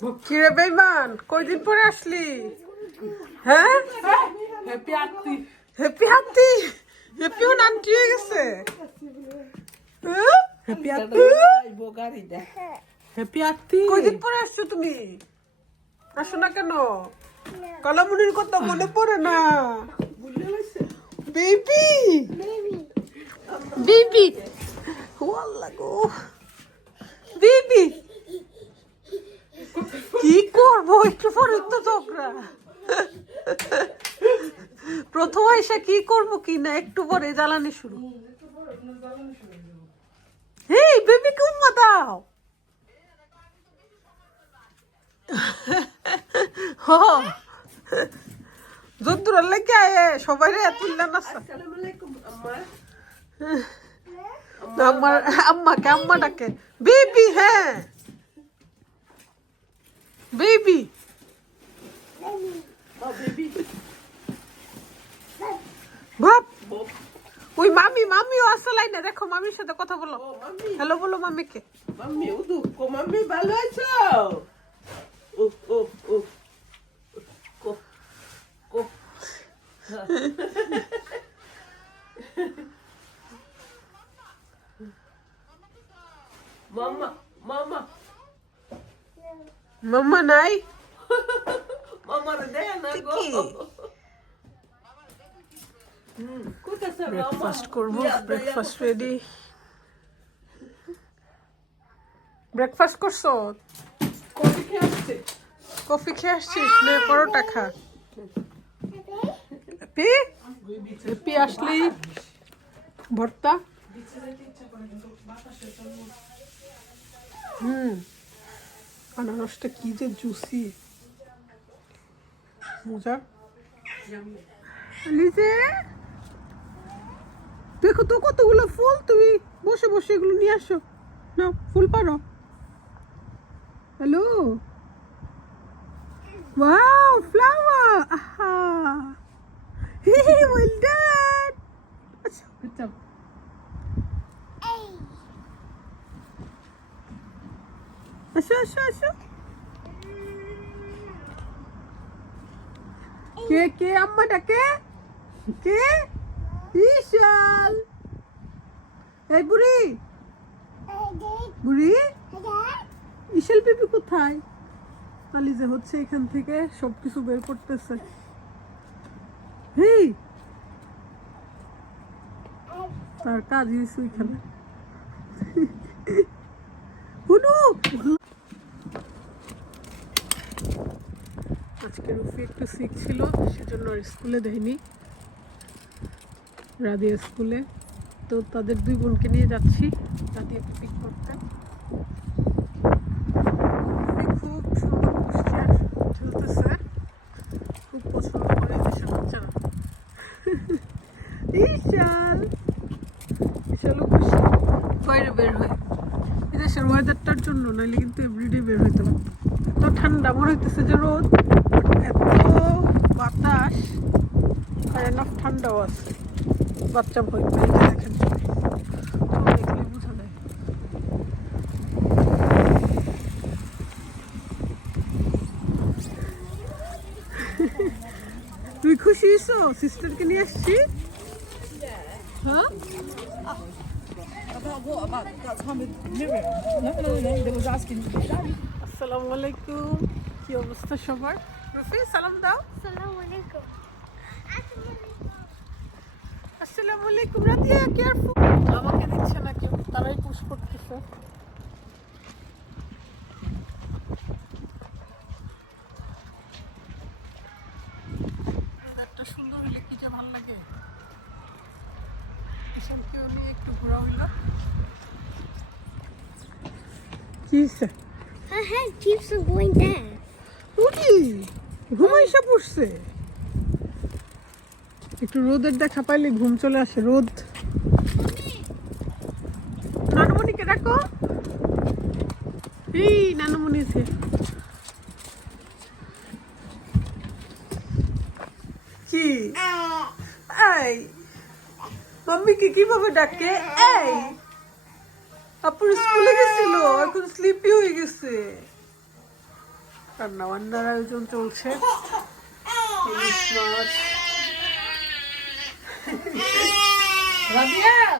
কিরে বেইমান, কয়দিন পরে আসলি? হ্যাঁ, হ্যাপি আত্মি হ্যাপি হাতি, হ্যাপি হন আন্টি হয়ে গেছে। হ্যাপি হাতি, বোগারি দে হ্যাপি হাতি। কয়দিন পরে আসছো তুমি? আসো না কেন? কালামুনির কথা মনে পড়ে না? বেবি বেবি, ওয়াল্লাহ গো বেবি, কি করবো একটু পরে তো ঝগড়া। প্রথম এসে কি করবো কি না, একটু পরে জ্বালানি শুরু। হেই বেবি কে উম্মা দাও। যদ্দুর লাগে আয়ে সবাই রে তুললা না। আসসালামু আলাইকুম আম্মা আমার আম্মাকে আম্মা ডাকে বেবি। হ্যাঁ বেবি, ও বেবি বাপ ওই মামি, মামিও আসলাই না, দেখো মামির সাথে কথা বলো। ও মাম্মি হ্যালো বলো মামিকে। মাম্মি উদু কো মাম্মি ভালো আছো ও ও ও কো কো মাম্মা মাম্মা মাম্মা নাই, মাম্মা রে দে না গো কি? কোথায় সব ব্রেকফাস্ট করবো, ব্রেকফাস্ট রেডি। ব্রেকফাস্ট করছো? কফি খেয়ে আসছে কফি খেয়ে আসছিস? নে পরোটা খা। হ্যাপি হ্যাপি আসলি ভর্তা। আনারসটা কি যে জুসি, মজা। লিজে দেখো তো কতগুলো ফুল, তুমি বসে বসে এগুলো নিয়ে আসো। না ফুল পারো। হ্যালো, ওয়াও ফ্লাওয়ার, আহা হি ওয়েল ডান। আচ্ছা গুড জব। আসো আসো আসো। কে কে আম্মা ডাকে? কে? ইশাল। এই বুড়ি, বুড়ি ইশাল বেবি কোথায়? আলিজে হচ্ছে এখান থেকে সবকিছু বের করতেছে। হেই তার কাজই হয়েছে ওইখানে। হুনু আজকে রুফি একটু সিক ছিল, সেজন্য আর স্কুলে দেয়নি, রাদিয়া স্কুলে। তো তাদের দুই বোনকে নিয়ে যাচ্ছি রাদিয়াকে পিক করতে। খুব সুন্দর পোস্টার ঝুলতেছে, খুব পছন্দ করে দেশের বাচ্চারা। ইশাল, ইশালও খুশি বাইরে বের হয় এদেশের ওয়েদারটার জন্য, নাহলে কিন্তু এভরিডে বের হইতে পারত। এত ঠান্ডা মনে হইতেছে যে রোদ, এত বাতাস, আর এনাফ ঠান্ডাও আছে। বাচ্চা ভয় পাই, দেখেন দেখলে বোঝা যায়। তুই খুশি হইছো সিস্টারকে নিয়ে আসছি? হ্যাঁ আসসালামু আলাইকুম, কি অবস্থা সবার? রফি সালাম দাও। আসসালামু আলাইকুম। রাদিয়া কেয়ারফুল, আমাকে দিচ্ছে না কেউ, তারাই পুশ করতেছে। একটা সুন্দর হইলে কি যে ভালো লাগে। কিষানকেও নিয়ে একটু ঘোরা হইল। কি হইছে? Her head keeps on going there. উঠি ঘুমাইসা পড়ছে। একটু রোদের দেখা পাইলে ঘুম চলে আসে। রোদ। নানুমণিকে ডাকো। এই নানুমণি আছে। কি এই মাম্মিকে কিভাবে ডাকে? এই আপুর স্কুলে গেছিল, এখন স্লিপি হয়ে গেছে। রান্না বান্নার আয়োজন চলছে। ইলিশ মাছ।